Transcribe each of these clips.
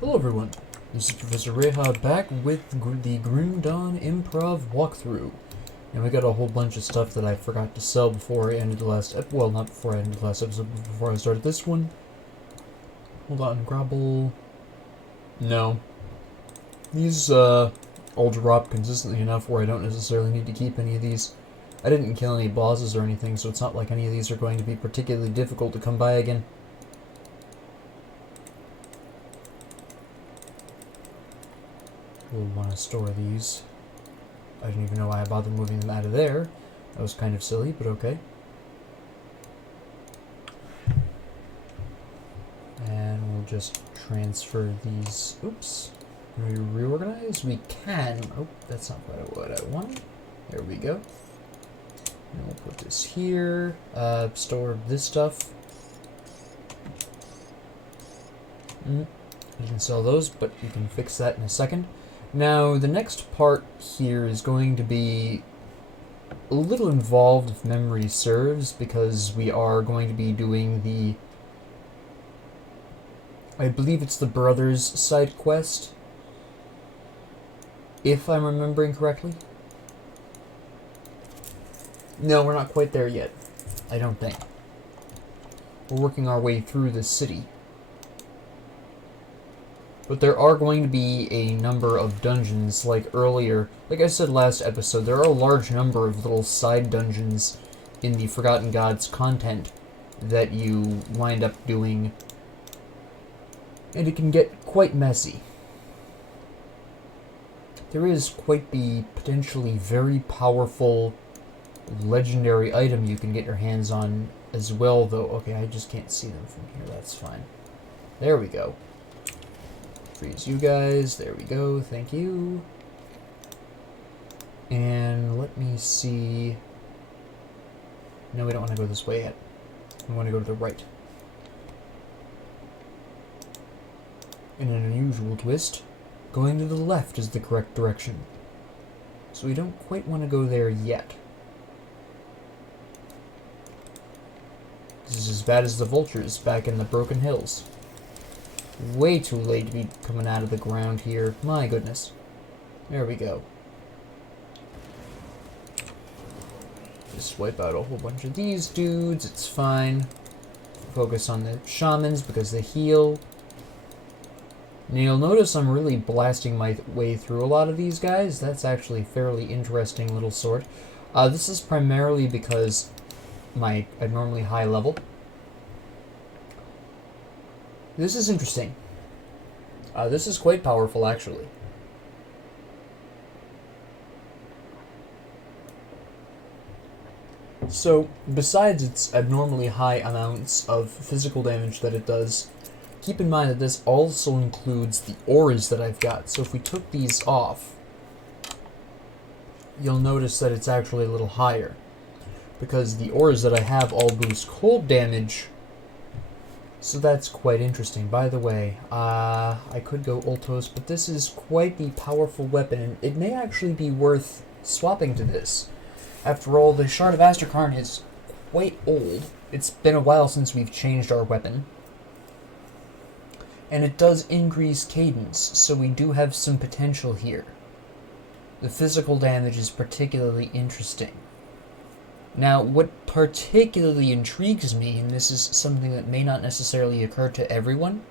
Hello everyone, this is Professor Reha back with the Grim Dawn Improv walkthrough. And we got a whole bunch of stuff that I forgot to sell before I ended the last well, not before I ended the last episode, but before I started this one. Hold on, grabble. No. These, all drop consistently enough where I don't necessarily need to keep any of these. I didn't kill any bosses or anything, so it's not like any of these are going to be particularly difficult to come by again. We'll want to store these. I didn't even know why I bothered moving them out of there. That was kind of silly, but okay. And we'll just transfer these. Oops. Can we reorganize? We can. Oh, that's not quite what I wanted. There we go. And we'll put this here. Store this stuff. You can sell those, but you can fix that in a second. Now, the next part here is going to be a little involved if memory serves, because we are going to be doing the... I believe it's the Brothers side quest, if I'm remembering correctly. No, we're not quite there yet, I don't think. We're working our way through the city. But there are going to be a number of dungeons, like earlier. Like I said last episode, there are a large number of little side dungeons in the Forgotten Gods content that you wind up doing. And it can get quite messy. There is quite the potentially very powerful legendary item you can get your hands on as well, though. Okay, I just can't see them from here, that's fine. There we go. Freeze you guys. There we go. Thank you. And let me see. No, we don't want to go this way yet. We want to go to the right. In an unusual twist, going to the left is the correct direction. So we don't quite want to go there yet. This is as bad as the vultures back in the Broken Hills. Way too late to be coming out of the ground here. My goodness. There we go. Just wipe out a whole bunch of these dudes. It's fine. Focus on the shamans because they heal. Now you'll notice I'm really blasting my way through a lot of these guys. That's actually a fairly interesting little sort. This is primarily because I'm normally high level. This is interesting. This is quite powerful, actually. So, besides its abnormally high amounts of physical damage that it does, keep in mind that this also includes the auras that I've got. So if we took these off, you'll notice that it's actually a little higher, because the auras that I have all boost cold damage. So that's quite interesting. By the way, I could go Ultos, but this is quite the powerful weapon, and it may actually be worth swapping to this. After all, the Shard of Astrakarn is quite old. It's been a while since we've changed our weapon. And it does increase cadence, so we do have some potential here. The physical damage is particularly interesting. Now, what particularly intrigues me, and this is something that may not necessarily occur to everyone,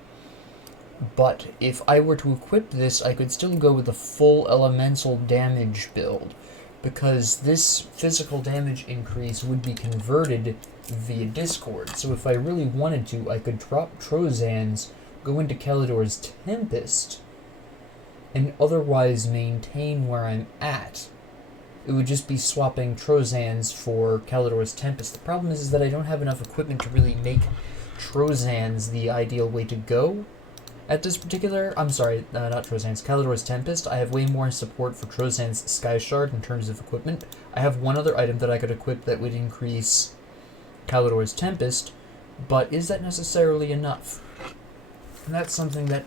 but if I were to equip this, I could still go with a full elemental damage build, because this physical damage increase would be converted via Discord. So if I really wanted to, I could drop Trozan's, go into Kalidor's Tempest, and otherwise maintain where I'm at. It would just be swapping Trozan's for Kalidor's Tempest. The problem is that I don't have enough equipment to really make Trozan's the ideal way to go. At this particular... I'm sorry, not Trozan's, Kalidor's Tempest. I have way more support for Trozan's Sky Shard in terms of equipment. I have one other item that I could equip that would increase Kalidor's Tempest, but is that necessarily enough? And that's something that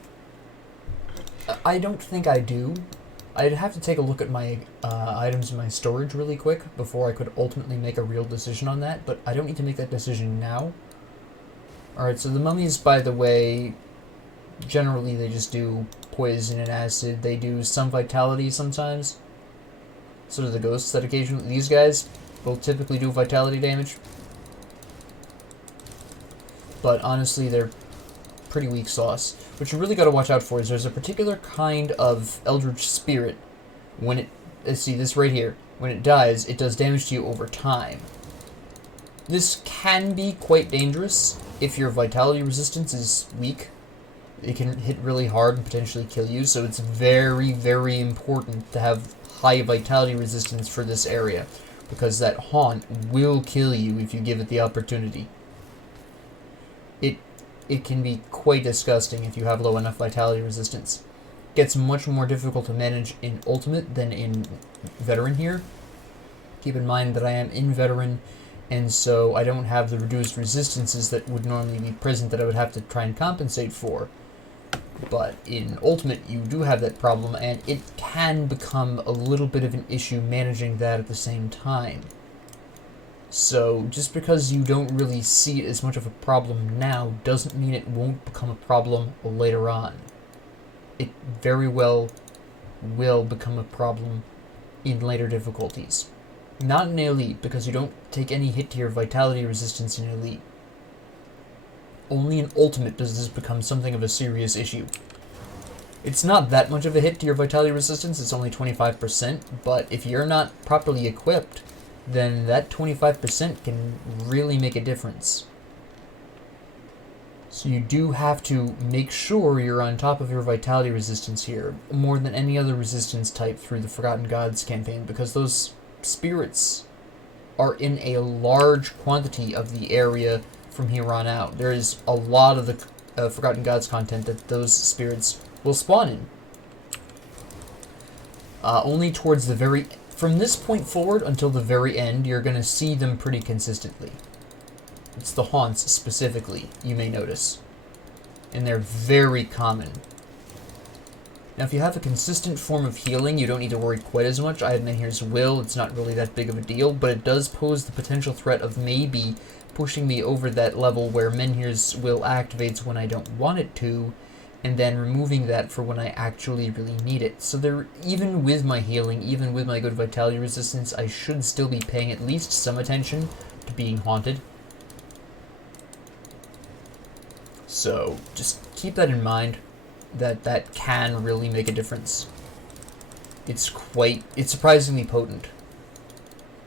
I don't think I do. I'd have to take a look at my items in my storage really quick before I could ultimately make a real decision on that, but I don't need to make that decision now. Alright, so the mummies, by the way, generally they just do poison and acid. They do some vitality sometimes. So do the ghosts that occasionally... These guys will typically do vitality damage. But honestly, they're pretty weak sauce. What you really got to watch out for is there's a particular kind of eldritch spirit. When it... see, this right here. When it dies, it does damage to you over time. This can be quite dangerous if your vitality resistance is weak. It can hit really hard and potentially kill you, so it's very, very important to have high vitality resistance for this area, because that haunt will kill you if you give it the opportunity. It can be quite disgusting if you have low enough vitality resistance. It gets much more difficult to manage in Ultimate than in Veteran here. Keep in mind that I am in Veteran, and so I don't have the reduced resistances that would normally be present that I would have to try and compensate for. But in Ultimate, you do have that problem, and it can become a little bit of an issue managing that at the same time. So, just because you don't really see it as much of a problem now, doesn't mean it won't become a problem later on. It very well will become a problem in later difficulties. Not in Elite, because you don't take any hit to your vitality resistance in Elite. Only in Ultimate does this become something of a serious issue. It's not that much of a hit to your vitality resistance, it's only 25%, but if you're not properly equipped, then that 25% can really make a difference. So you do have to make sure you're on top of your vitality resistance here, more than any other resistance type through the Forgotten Gods campaign, because those spirits are in a large quantity of the area from here on out. There is a lot of the Forgotten Gods content that those spirits will spawn in. Only towards the very... From this point forward until the very end, you're going to see them pretty consistently. It's the haunts, specifically, you may notice. And they're very common. Now, if you have a consistent form of healing, you don't need to worry quite as much. I have Menhir's Will, it's not really that big of a deal, but it does pose the potential threat of maybe pushing me over that level where Menhir's Will activates when I don't want it to, and then removing that for when I actually really need it. So there, even with my healing, even with my good vitality resistance, I should still be paying at least some attention to being haunted. So just keep that in mind, that can really make a difference. It's surprisingly potent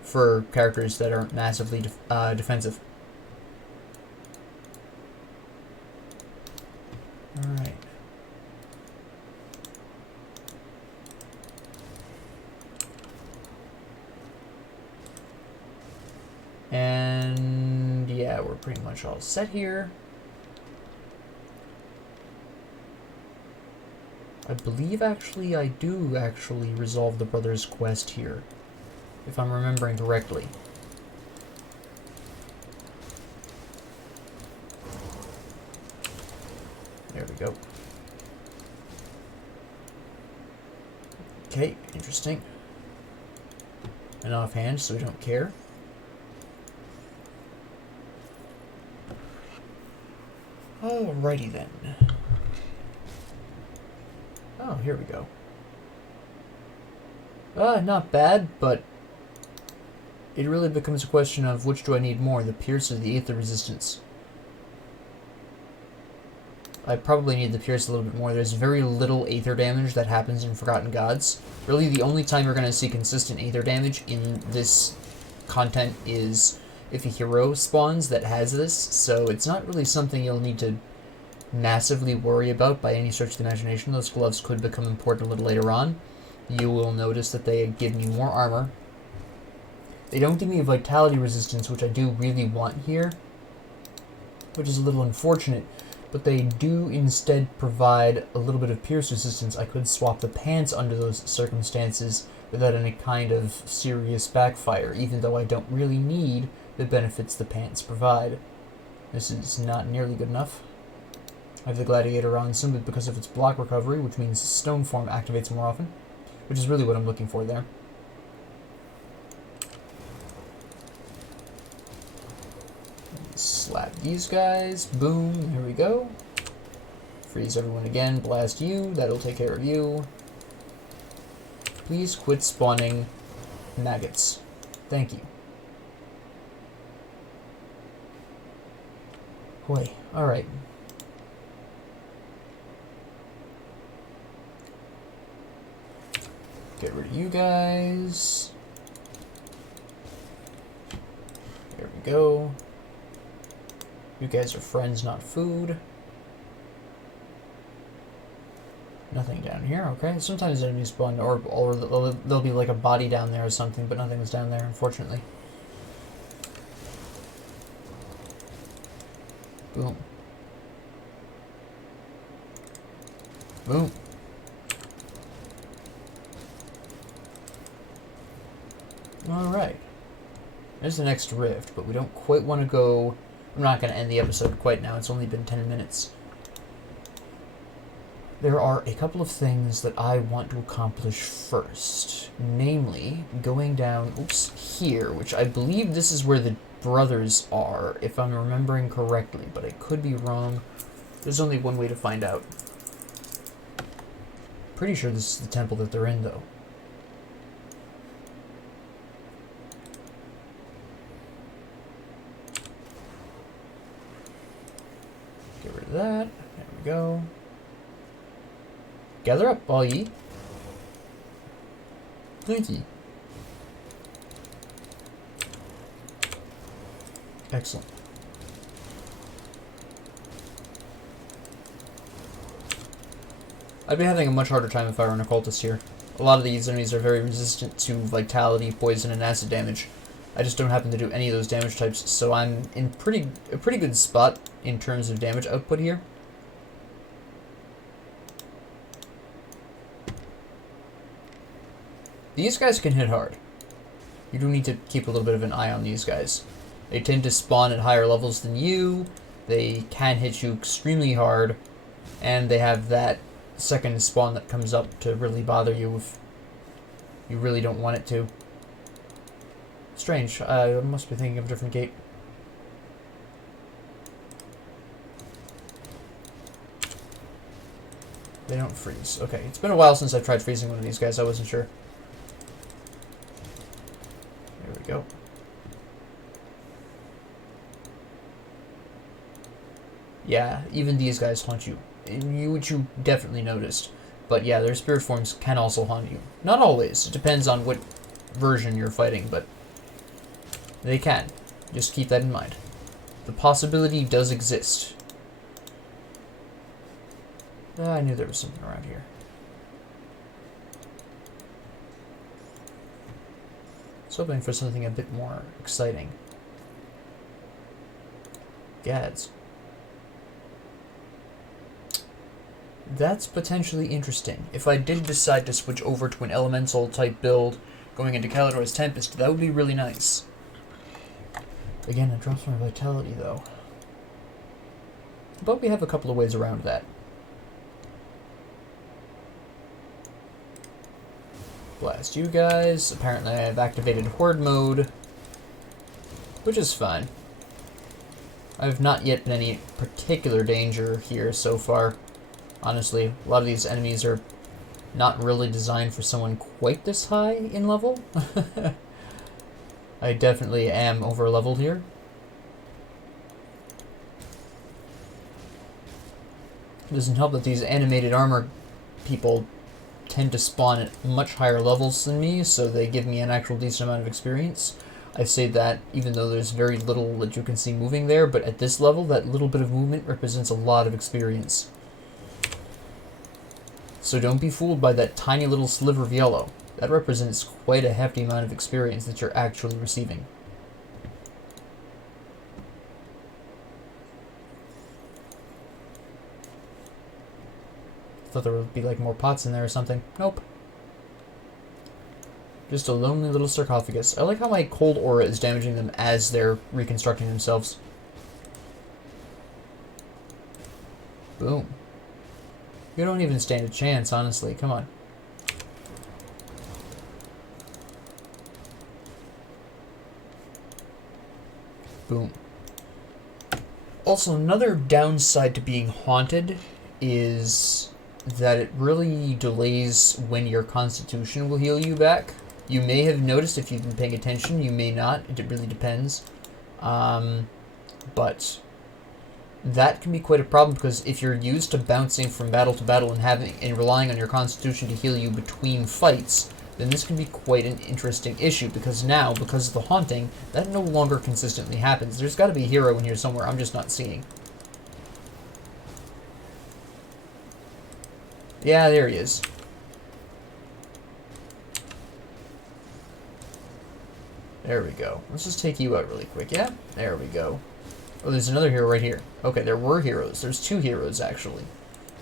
for characters that aren't massively defensive. Alright. And yeah, we're pretty much all set here. I believe actually I do actually resolve the brother's quest here, if I'm remembering correctly. There we go. Okay, interesting. And offhand, so we don't care. Alrighty then. Oh, here we go. Not bad, but it really becomes a question of which do I need more, the Pierce or the Aether Resistance. I probably need the Pierce a little bit more. There's very little Aether damage that happens in Forgotten Gods. Really, the only time you're going to see consistent Aether damage in this content is if a hero spawns that has this, so it's not really something you'll need to massively worry about by any stretch of the imagination. Those gloves could become important a little later on. You will notice that they give me more armor. They don't give me a vitality resistance, which I do really want here, which is a little unfortunate, but they do instead provide a little bit of pierce resistance. I could swap the pants under those circumstances without any kind of serious backfire, even though I don't really need the benefits the pants provide. This is not nearly good enough. I have the Gladiator on simply because of its block recovery, which means Stone Form activates more often, which is really what I'm looking for there. Slap these guys. Boom. Here we go. Freeze everyone again. Blast you. That'll take care of you. Please quit spawning maggots. Thank you. Boy, alright. Get rid of you guys. There we go. You guys are friends, not food. Nothing down here, okay. Sometimes enemies spawn, or there'll be like a body down there or something, but nothing's down there, unfortunately. Boom. Boom. Alright. There's the next rift, but we don't quite want to go... I'm not going to end the episode quite now, it's only been 10 minutes. There are a couple of things that I want to accomplish first. Namely, going down, here, which I believe this is where the brothers are, if I'm remembering correctly, but I could be wrong. There's only one way to find out. Pretty sure this is the temple that they're in, though. Get rid of that. There we go. Gather up, all ye. Thank ye. Excellent. I'd be having a much harder time if I were an occultist here. A lot of these enemies are very resistant to vitality, poison, and acid damage. I just don't happen to do any of those damage types, so I'm in a pretty good spot in terms of damage output here. These guys can hit hard. You do need to keep a little bit of an eye on these guys. They tend to spawn at higher levels than you, they can hit you extremely hard, and they have that second spawn that comes up to really bother you if you really don't want it to. Strange, I must be thinking of a different gate. They don't freeze. Okay, it's been a while since I've tried freezing one of these guys, I wasn't sure. There we go. Yeah, even these guys haunt you. Which you definitely noticed. But yeah, their spirit forms can also haunt you. Not always. It depends on what version you're fighting, but they can. Just keep that in mind. The possibility does exist. I knew there was something around here. I was hoping for something a bit more exciting. Gads. That's potentially interesting. If I did decide to switch over to an elemental type build going into Kalidor's Tempest, that would be really nice. Again, it drops my vitality though. But we have a couple of ways around that. Blast you guys. Apparently I have activated Horde mode, which is fine. I've not yet been in any particular danger here so far. Honestly, a lot of these enemies are not really designed for someone quite this high in level. I definitely am over-leveled here. It doesn't help that these animated armor people tend to spawn at much higher levels than me, so they give me an actual decent amount of experience. I say that even though there's very little that you can see moving there, but at this level, that little bit of movement represents a lot of experience. So don't be fooled by that tiny little sliver of yellow. That represents quite a hefty amount of experience that you're actually receiving. Thought there would be like more pots in there or something. Nope. Just a lonely little sarcophagus. I like how my cold aura is damaging them as they're reconstructing themselves. Boom. You don't even stand a chance, honestly. Come on. Boom. Also, another downside to being haunted is that it really delays when your constitution will heal you back. You may have noticed if you've been paying attention, you may not. It really depends. But that can be quite a problem, because if you're used to bouncing from battle to battle and relying on your constitution to heal you between fights, then this can be quite an interesting issue, because now, because of the haunting, that no longer consistently happens. There's got to be a hero in here somewhere I'm just not seeing. Yeah, there he is. There we go. Let's just take you out really quick. Yeah, there we go. Oh, there's another hero right here. Okay, there were heroes. There's 2 heroes, actually.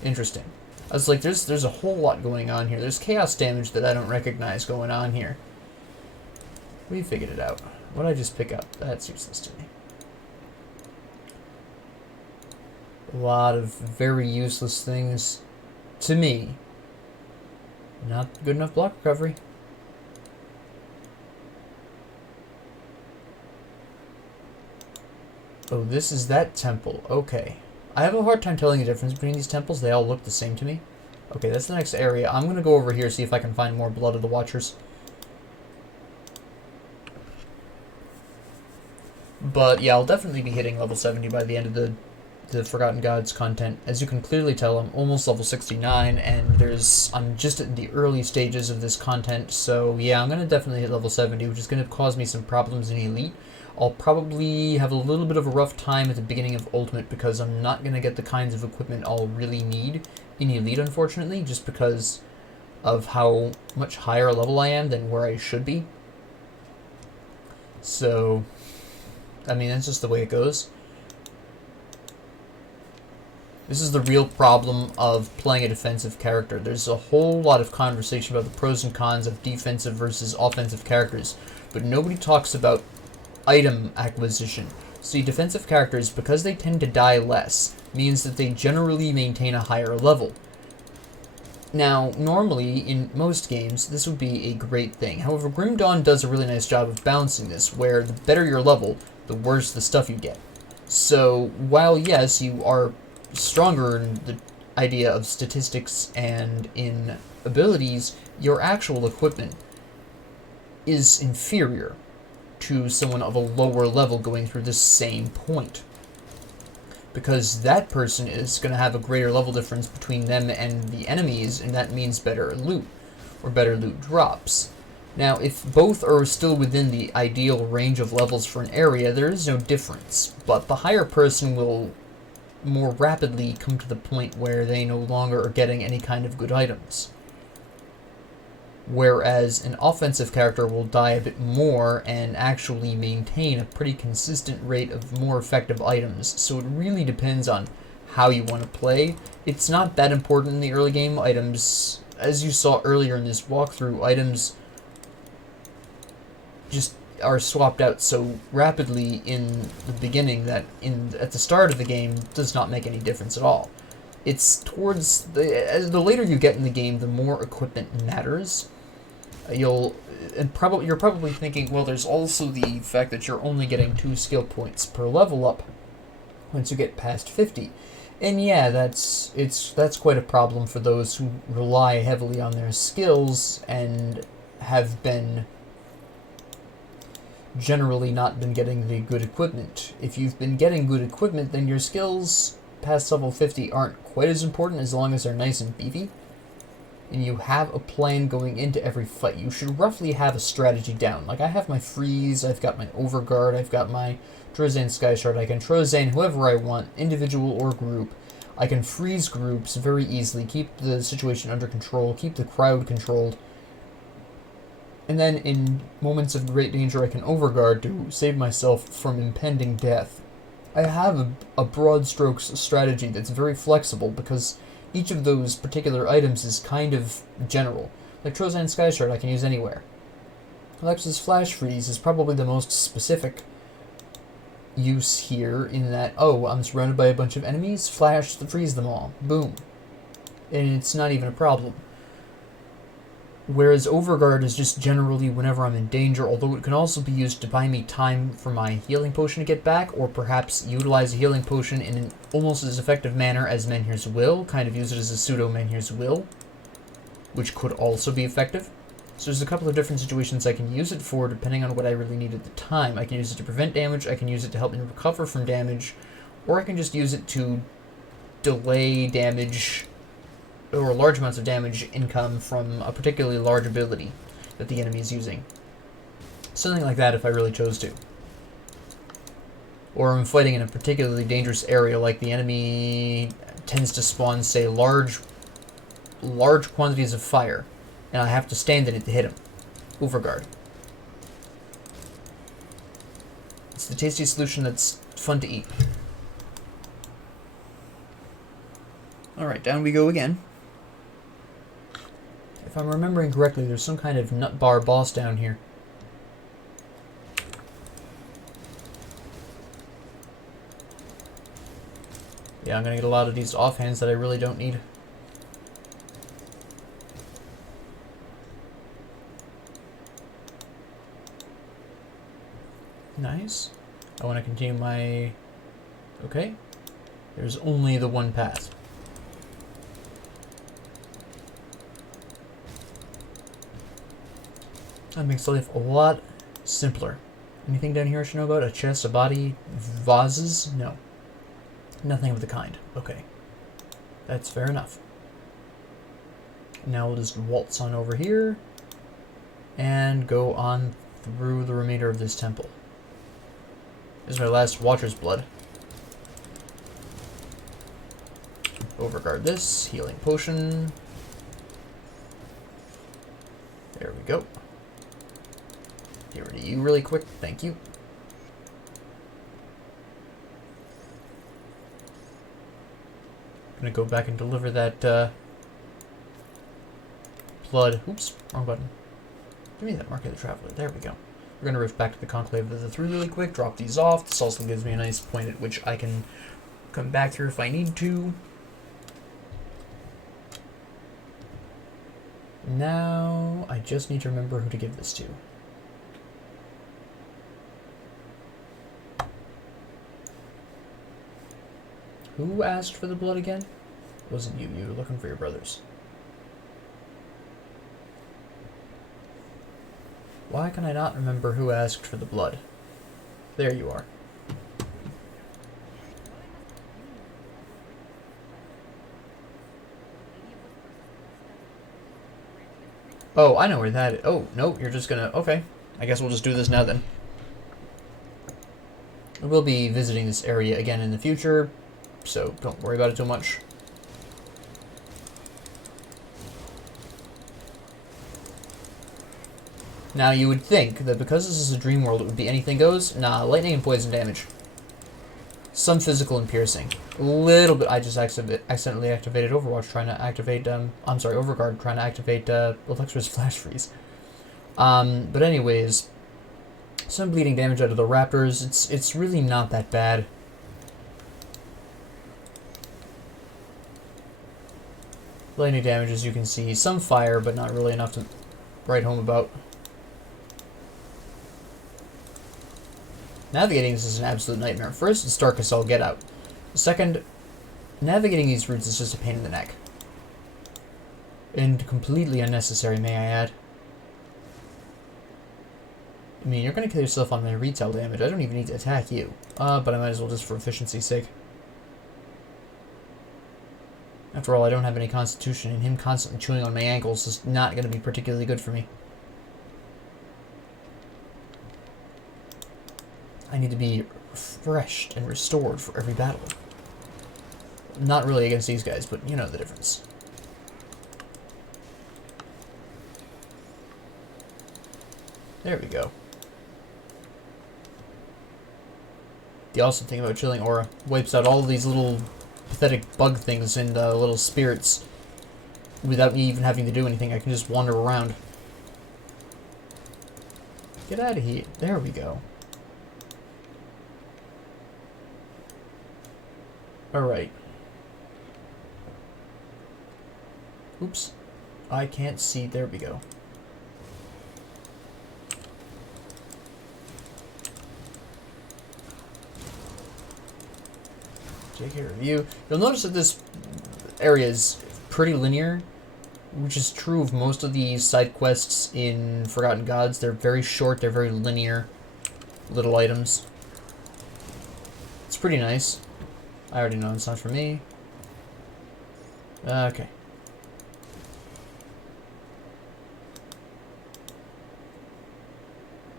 Interesting. I was like, there's a whole lot going on here. There's chaos damage that I don't recognize going on here. We figured it out. What did I just pick up? That's useless to me. A lot of very useless things to me. Not good enough block recovery. Oh, this is that temple. Okay. I have a hard time telling the difference between these temples. They all look the same to me. Okay, that's the next area. I'm going to go over here, see if I can find more Blood of the Watchers. But yeah, I'll definitely be hitting level 70 by the end of the Forgotten Gods content. As you can clearly tell, I'm almost level 69, and I'm just at the early stages of this content. So yeah, I'm going to definitely hit level 70, which is going to cause me some problems in Elite. I'll probably have a little bit of a rough time at the beginning of Ultimate, because I'm not going to get the kinds of equipment I'll really need in Elite, unfortunately, just because of how much higher level I am than where I should be. So, I mean, that's just the way it goes. This is the real problem of playing a defensive character. There's a whole lot of conversation about the pros and cons of defensive versus offensive characters, but nobody talks about item acquisition. See, defensive characters, because they tend to die less, means that they generally maintain a higher level. Now, normally, in most games, this would be a great thing. However, Grim Dawn does a really nice job of balancing this, where the better your level, the worse the stuff you get. So, while yes, you are stronger in the idea of statistics and in abilities, your actual equipment is inferior to someone of a lower level going through the same point, because that person is going to have a greater level difference between them and the enemies, and that means better loot, or better loot drops. Now, if both are still within the ideal range of levels for an area, there is no difference, but the higher person will more rapidly come to the point where they no longer are getting any kind of good items. Whereas an offensive character will die a bit more and actually maintain a pretty consistent rate of more effective items. So it really depends on how you want to play. It's not that important in the early game. Items, as you saw earlier in this walkthrough, items just are swapped out so rapidly in the beginning that at the start of the game does not make any difference at all. It's towards the later you get in the game, the more equipment matters. You're probably thinking, well, there's also the fact that you're only getting 2 skill points per level up once you get past 50. And yeah, that's quite a problem for those who rely heavily on their skills and have been generally not been getting the good equipment. If you've been getting good equipment, then your skills past level 50 aren't quite as important, as long as they're nice and beefy. And you have a plan going into every fight. You should roughly have a strategy down. Like, I have my freeze, I've got my overguard, I've got my Trozane Sky Shard. I can Trozane whoever I want, individual or group. I can freeze groups very easily, keep the situation under control, keep the crowd controlled. And then in moments of great danger, I can overguard to save myself from impending death. I have a broad strokes strategy that's very flexible, because each of those particular items is kind of general. Like Trozane Sky Shard I can use anywhere. Alexa's Flash Freeze is probably the most specific use here, in that, oh, I'm surrounded by a bunch of enemies, freeze them all. Boom. And it's not even a problem. Whereas Overguard is just generally whenever I'm in danger, although it can also be used to buy me time for my healing potion to get back, or perhaps utilize a healing potion in an almost as effective manner as Menhir's Will, kind of use it as a pseudo Menhir's Will, which could also be effective. So there's a couple of different situations I can use it for depending on what I really need at the time. I can use it to prevent damage, I can use it to help me recover from damage, or I can just use it to delay damage or large amounts of damage income from a particularly large ability that the enemy is using. Something like that if I really chose to. Or I'm fighting in a particularly dangerous area, like the enemy tends to spawn, say, large quantities of fire, and I have to stand in it to hit him. Overguard. It's the tasty solution that's fun to eat. Alright, down we go again. If I'm remembering correctly, there's some kind of nut bar boss down here. Yeah, I'm gonna get a lot of these offhands that I really don't need. Nice. I want to continue my... Okay. There's only the one path. That makes life a lot simpler. Anything down here I should know about? A chest, a body, vases? No. Nothing of the kind. Okay. That's fair enough. Now we'll just waltz on over here and go on through the remainder of this temple. This is my last Watcher's Blood. Overguard this. Healing potion. There we go. Get rid of you really quick. Thank you. Gonna go back and deliver that blood. Oops, wrong button. Give me that Mark of the Traveler. There we go. We're gonna rift back to the Conclave of the Three really quick. Drop these off. This also gives me a nice point at which I can come back here if I need to. Now I just need to remember who to give this to. Who asked for the blood again? It wasn't you. You were looking for your brothers. Why can I not remember who asked for the blood? There you are. Oh, I know where that is. Oh, no, you're just gonna... Okay. I guess we'll just do this now then. We'll be visiting this area again in the future, so don't worry about it too much. Now, you would think that because this is a dream world, it would be anything goes. Nah, lightning and poison damage. Some physical and piercing. A little bit. I just accidentally activated Overwatch trying to activate, I'm sorry, Overguard trying to activate Alexa's Flash Freeze. But anyways, some bleeding damage out of the raptors. It's really not that bad. Lightning damage, as you can see. Some fire, but not really enough to write home about. Navigating this is an absolute nightmare. First, it's dark as all get out. Second, navigating these routes is just a pain in the neck. And completely unnecessary, may I add. I mean, you're going to kill yourself on my retail damage. I don't even need to attack you. But I might as well just for efficiency's sake. After all, I don't have any constitution, and him constantly chewing on my ankles is not going to be particularly good for me. I need to be refreshed and restored for every battle. Not really against these guys, but you know the difference. There we go. The awesome thing about Chilling Aura wipes out all of these little pathetic bug things and little spirits without me even having to do anything. I can just wander around. Get out of here. There we go. Alright. Oops. I can't see. There we go. Take care of you. You'll notice that this area is pretty linear, which is true of most of the side quests in Forgotten Gods. They're very short, they're very linear little items. It's pretty nice. I already know it's not for me. Okay.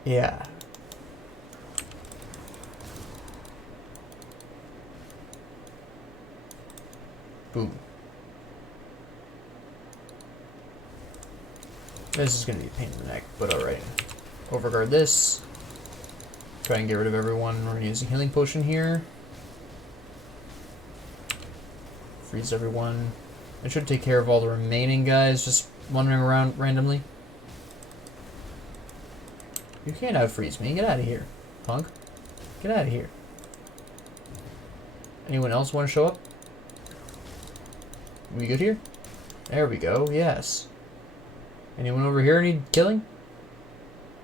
Yeah. Boom. This is going to be a pain in the neck, but alright. Overguard this. Try and get rid of everyone. We're going to use a healing potion here. Freeze everyone. I should take care of all the remaining guys just wandering around randomly. You can't out-freeze me. Get out of here, punk. Get out of here. Anyone else want to show up? We good here? There we go, yes. Anyone over here need killing?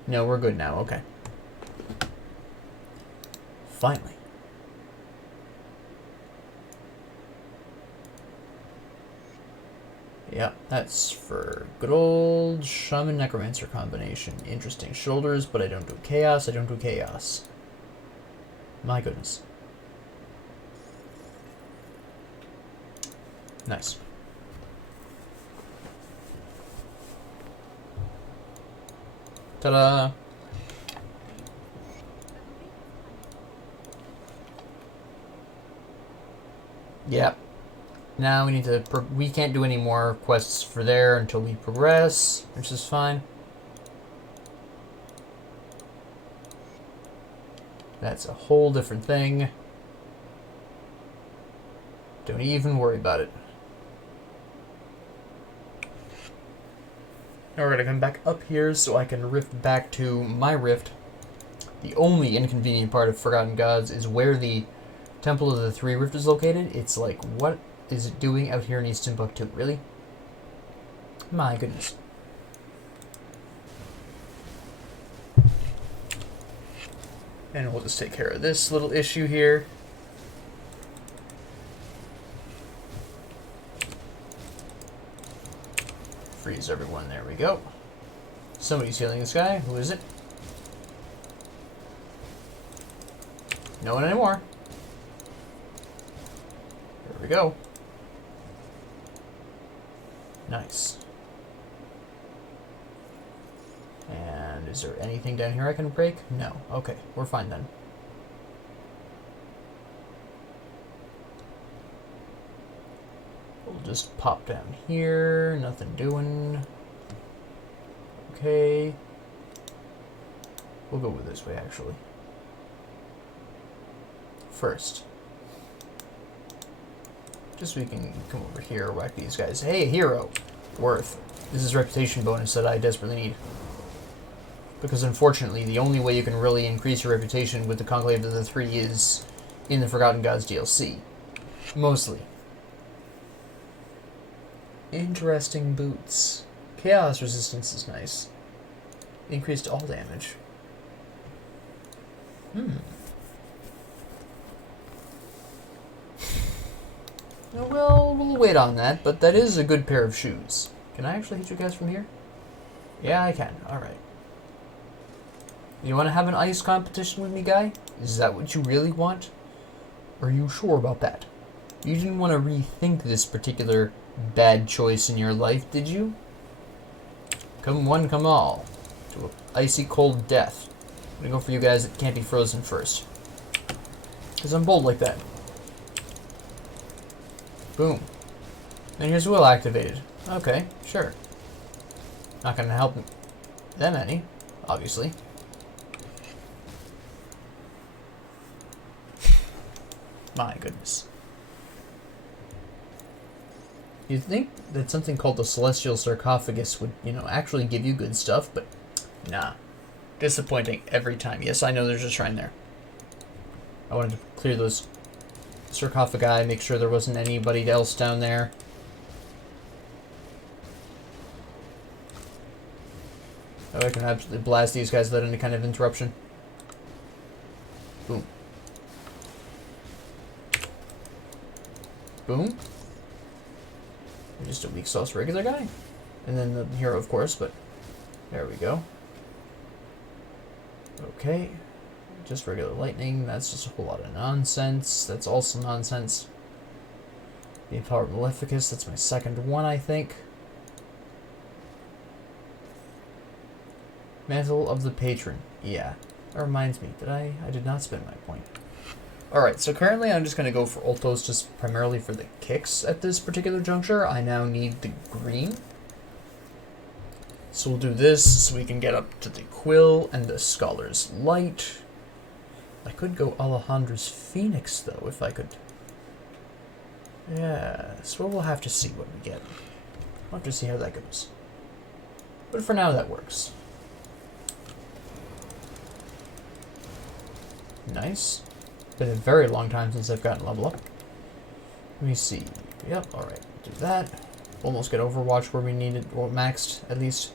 No, we're good now, okay. Finally. Yeah, that's for good old Shaman Necromancer combination. Interesting shoulders, but I don't do chaos, I don't do chaos. My goodness. Nice. Ta-da! Yep. Now we need to... we can't do any more quests for there until we progress, which is fine. That's a whole different thing. Don't even worry about it. Now we're going to come back up here so I can rift back to my rift. The only inconvenient part of Forgotten Gods is where the Temple of the Three Rift is located. It's like, what is it doing out here in East Timbuktu? Really? My goodness. And we'll just take care of this little issue here. Freeze everyone. There we go. Somebody's healing this guy. Who is it? No one anymore. There we go. Nice. And is there anything down here I can break? No. Okay, we're fine then. We'll just pop down here. Nothing doing. Okay. We'll go with this way, actually. First. Just so we can come over here, whack these guys. Hey, hero! Worth. This is reputation bonus that I desperately need. Because unfortunately, the only way you can really increase your reputation with the Conclave of the Three is in the Forgotten Gods DLC. Mostly. Interesting boots. Chaos resistance is nice. Increased all damage. Well, we'll wait on that, but that is a good pair of shoes. Can I actually hit you guys from here? Yeah, I can. Alright. You want to have an ice competition with me, guy? Is that what you really want? Are you sure about that? You didn't want to rethink this particular bad choice in your life, did you? Come one, come all. To an icy cold death. I'm gonna go for you guys that can't be frozen first. Because I'm bold like that. Boom. And here's Will activated. Okay, sure. Not gonna help them any, obviously. My goodness. You'd think that something called the Celestial Sarcophagus would, actually give you good stuff, but nah. Disappointing every time. Yes, I know there's a shrine there. I wanted to clear those sarcophagi, make sure there wasn't anybody else down there. Oh, I can absolutely blast these guys without any kind of interruption. Boom. Boom. Just a weak sauce regular guy. And then the hero, of course, but there we go. Okay. Just regular lightning. That's just a whole lot of nonsense. That's also nonsense. The Empowered Maleficus. That's my second one, I think. Mantle of the Patron. Yeah. That reminds me. I did not spend my point. Alright, so currently I'm just going to go for Ultos just primarily for the kicks at this particular juncture. I now need the green. So we'll do this so we can get up to the Quill and the Scholar's Light. I could go Alejandra's Phoenix, though, if I could. Yeah, so we'll have to see what we get. We'll have to see how that goes. But for now, that works. Nice. Been a very long time since I've gotten level up. Let me see. Yep, alright. Do that. Almost get Overwatch where we need it, or maxed, at least.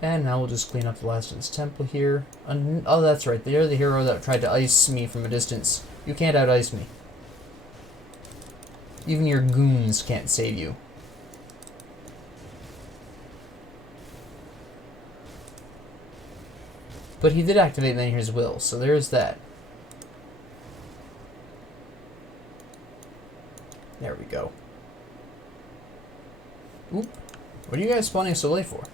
And now we'll just clean up the last of this temple here. Oh, that's right. You're the hero that tried to ice me from a distance. You can't out-ice me. Even your goons can't save you. But he did activate Menhir's Will, so there's that. There we go. Oop. What are you guys spawning so late for?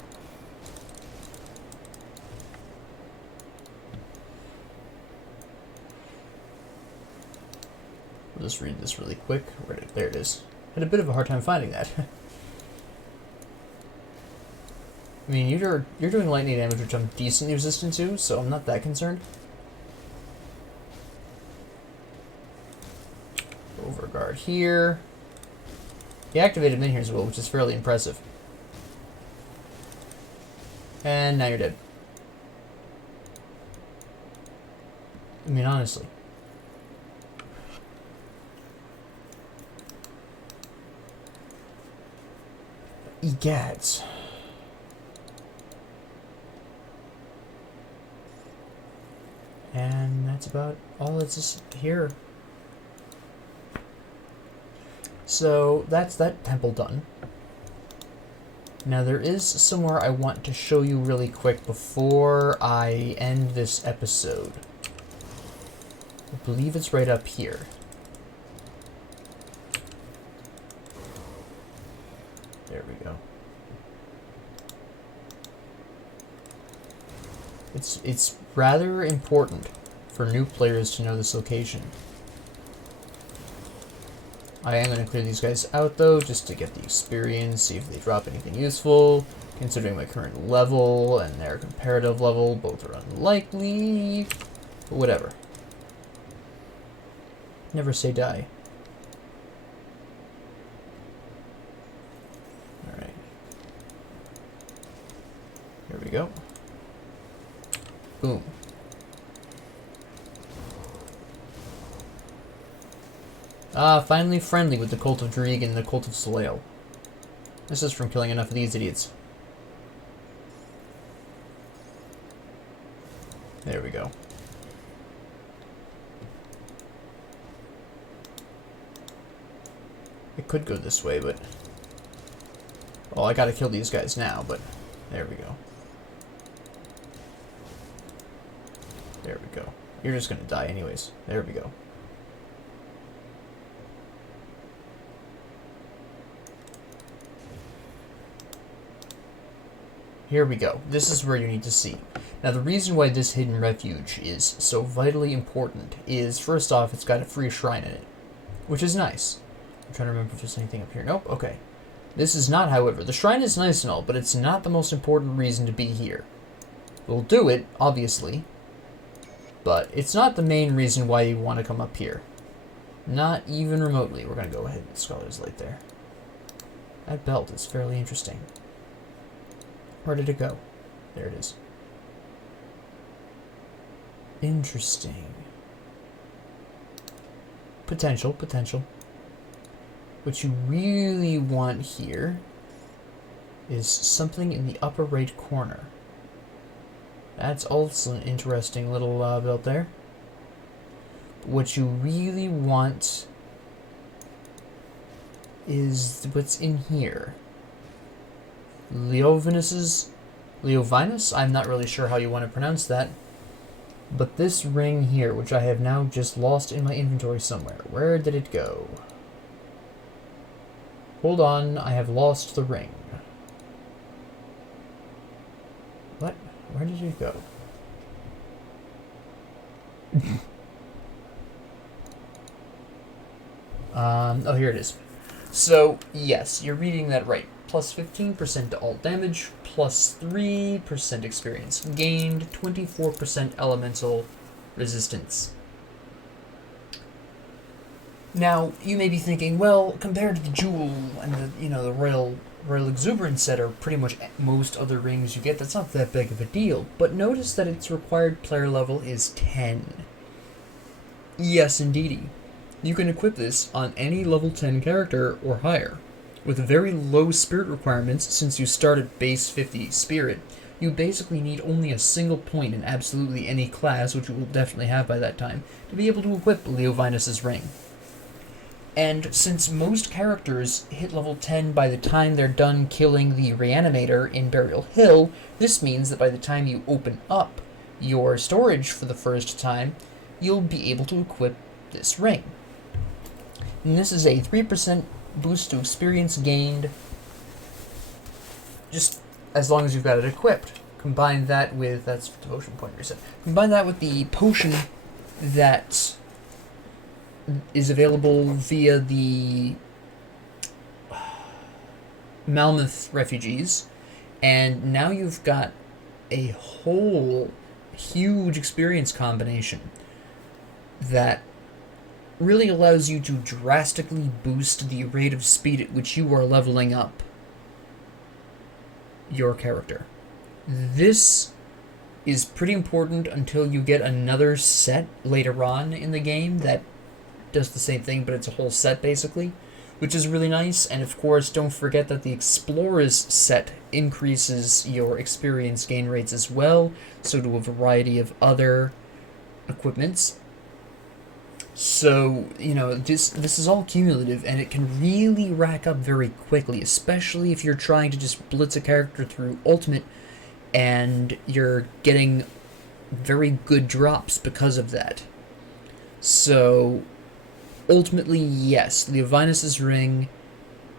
We'll just read this really quick. There it is. Had a bit of a hard time finding that. I mean, you're doing lightning damage, which I'm decently resistant to, so I'm not that concerned. Overguard here. He activated Menhir's Will, which is fairly impressive. And now you're dead. I mean, honestly. Egads. And that's about all that's just here. So that's that temple done. Now there is somewhere I want to show you really quick before I end this episode. I believe it's right up here. There we go. It's rather important for new players to know this location. I am going to clear these guys out though, just to get the experience, see if they drop anything useful. Considering my current level and their comparative level, both are unlikely. But whatever. Never say die. Alright. Here we go. Boom. Finally friendly with the Cult of Drieg and the Cult of Soleil. This is from killing enough of these idiots. There we go. It could go this way, but... Well, I gotta kill these guys now, but... There we go. There we go. You're just gonna die anyways. There we go. Here we go. This is where you need to see. Now, the reason why this hidden refuge is so vitally important is, first off, it's got a free shrine in it, which is nice. I'm trying to remember if there's anything up here. Nope, okay. This is not, however, the shrine is nice and all, but it's not the most important reason to be here. We'll do it, obviously, but it's not the main reason why you want to come up here. Not even remotely. We're going to go ahead with Scholar's Light there. That belt is fairly interesting. Where did it go? There it is. Interesting. Potential. What you really want here is something in the upper right corner. That's also an interesting little belt there. What you really want is what's in here. Leovinus? I'm not really sure how you want to pronounce that. But this ring here, which I have now just lost in my inventory somewhere. Where did it go? Hold on, I have lost the ring. What? Where did it go? Oh, here it is. So, yes, you're reading that right. Plus 15% to all damage, plus 3% experience gained, 24% elemental resistance. Now, you may be thinking, well, compared to the Jewel and the Royal Exuberance set, or pretty much most other rings you get, that's not that big of a deal. But notice that its required player level is 10. Yes, indeedy. You can equip this on any level 10 character or higher. With very low spirit requirements, since you start at base 50 spirit, you basically need only a single point in absolutely any class, which you will definitely have by that time, to be able to equip Leovinus' ring. And since most characters hit level 10 by the time they're done killing the Reanimator in Burial Hill, this means that by the time you open up your storage for the first time, you'll be able to equip this ring. And this is a 3% boost to experience gained, just as long as you've got it equipped. Combine that with, that's the potion point reset. Combine that with the potion that is available via the Malmoth refugees, and now you've got a whole huge experience combination that really allows you to drastically boost the rate of speed at which you are leveling up your character. This is pretty important until you get another set later on in the game that does the same thing, but it's a whole set basically, which is really nice. And of course, don't forget that the Explorers set increases your experience gain rates as well, so do a variety of other equipments. So, this is all cumulative, and it can really rack up very quickly, especially if you're trying to just blitz a character through Ultimate, and you're getting very good drops because of that. So, ultimately, yes, Leovinus' ring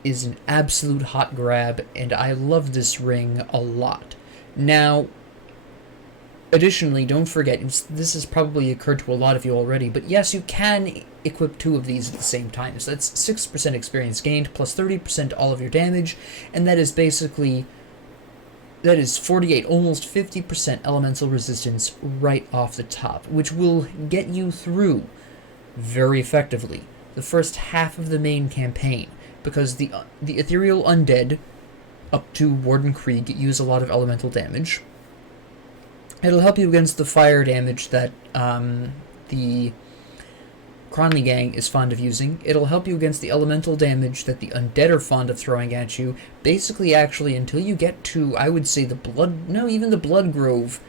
is an absolute hot grab, and I love this ring a lot. Now, additionally, don't forget, this has probably occurred to a lot of you already, but yes, you can equip 2 of these at the same time. So that's 6% experience gained, plus 30% all of your damage, and that is basically, that is 48, almost 50% elemental resistance right off the top, which will get you through very effectively the first half of the main campaign, because the ethereal undead up to Warden Krieg use a lot of elemental damage. It'll help you against the fire damage that the Cronley gang is fond of using. It'll help you against the elemental damage that the undead are fond of throwing at you. Basically, actually, until you get to, I would say, even the Blood Grove,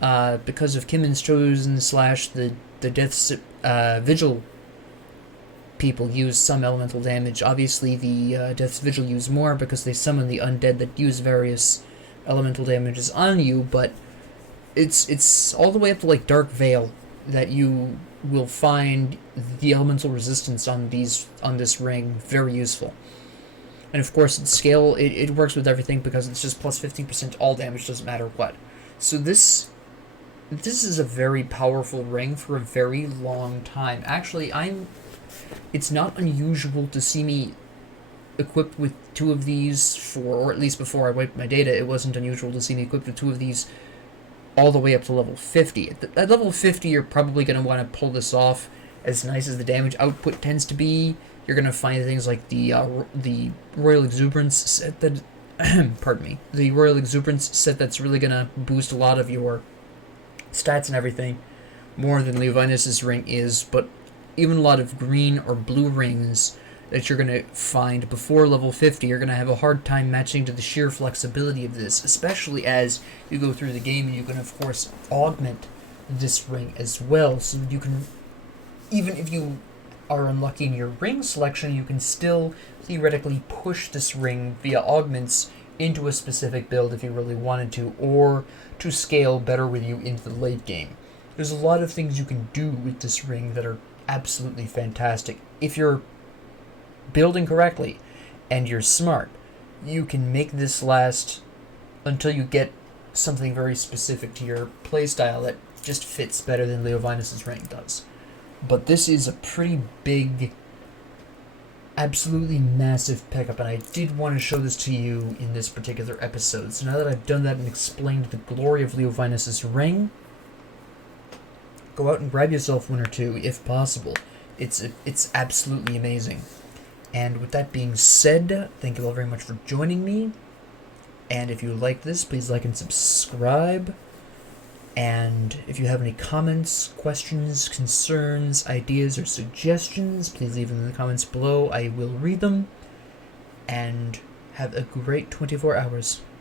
because of Kimmon's Chosen / the Death's Vigil people use some elemental damage. Obviously, the Death's Vigil use more because they summon the undead that use various elemental damages on you, but it's all the way up to like Dark Veil that you will find the elemental resistance on this ring very useful. And of course, its scale, it works with everything because it's just plus 15% all damage, doesn't matter what. So this is a very powerful ring for a very long time. Actually, it's not unusual to see me equipped with 2 of these or at least before I wiped my data, it wasn't unusual to see me equipped with 2 of these all the way up to level 50. At level 50, you're probably going to want to pull this off. As nice as the damage output tends to be, you're going to find things like the Royal Exuberance set that, pardon me, the Royal Exuberance set that's really going to boost a lot of your stats and everything more than Leovinus' ring is, but even a lot of green or blue rings that you're going to find before level 50, you're going to have a hard time matching to the sheer flexibility of this, especially as you go through the game, and you can, of course, augment this ring as well, so you can even if you are unlucky in your ring selection, you can still theoretically push this ring via augments into a specific build if you really wanted to, or to scale better with you into the late game. There's a lot of things you can do with this ring that are absolutely fantastic. If you're building correctly and you're smart, you can make this last until you get something very specific to your playstyle that just fits better than Leovinus' ring does. But this is a pretty big, absolutely massive pickup, and I did want to show this to you in this particular episode. So now that I've done that and explained the glory of Leovinus' ring, go out and grab yourself one or two if possible. It's absolutely amazing. And with that being said, thank you all very much for joining me. And if you like this, please like and subscribe. And if you have any comments, questions, concerns, ideas, or suggestions, please leave them in the comments below. I will read them. And have a great 24 hours.